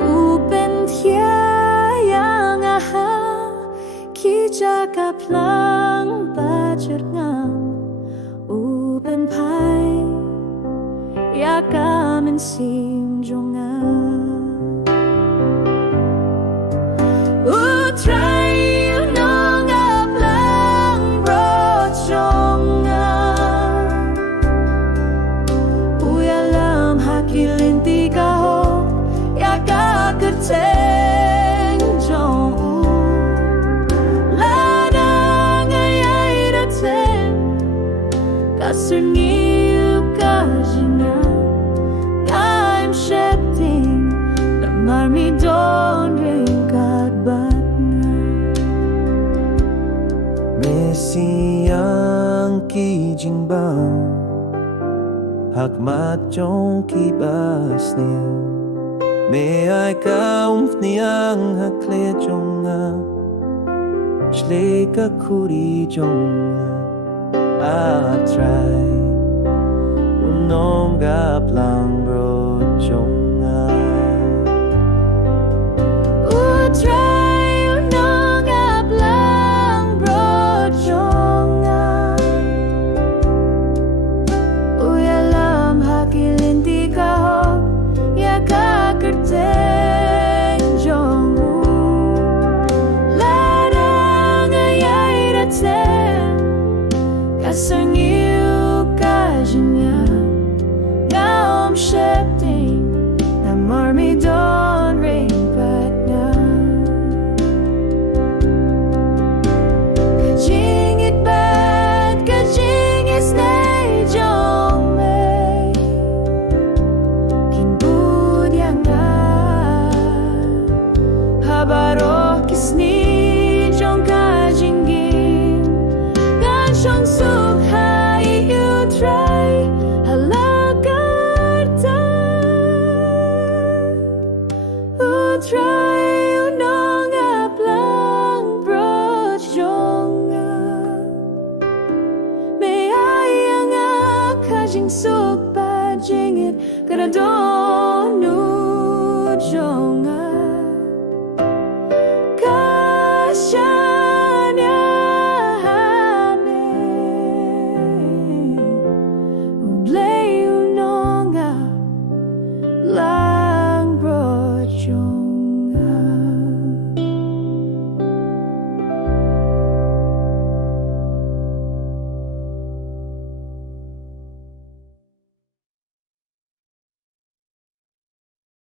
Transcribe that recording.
อูเป็นเทียยังอาหาขี้จากกับพลังบาดจุดงามอูเป็นไพอยากกามันสิมจงงาอูไทยน้องกับพลังโปรดจงงาอูอย่าลืมหากิลินติกาโฮอยากกากระเทงจงอูลาดางายายระเทงกาสุนีกาจินา I'm shedding the marmi don ringkat batna Mesiyang ki jingbang Hakmat jong ki basniya Me ay kaumf niyang hakle jonga Shleka kuri jonga I try Unong gaplang bro jonga Utray unong ablang brojonga Uyalam hakilin di kahok Ya kakerteng jongu Ladang ayay rateng Kasangiu kajinya Now I'm shedding the marmy dawn rain but now Kajing it bad, kajing is nay jong may Kinbud yang na Habaro kisni jong kajing gin Gan shong suk hai you try Utray unong ablang brojonga May ayang akajing suk bajingit Karadonu jong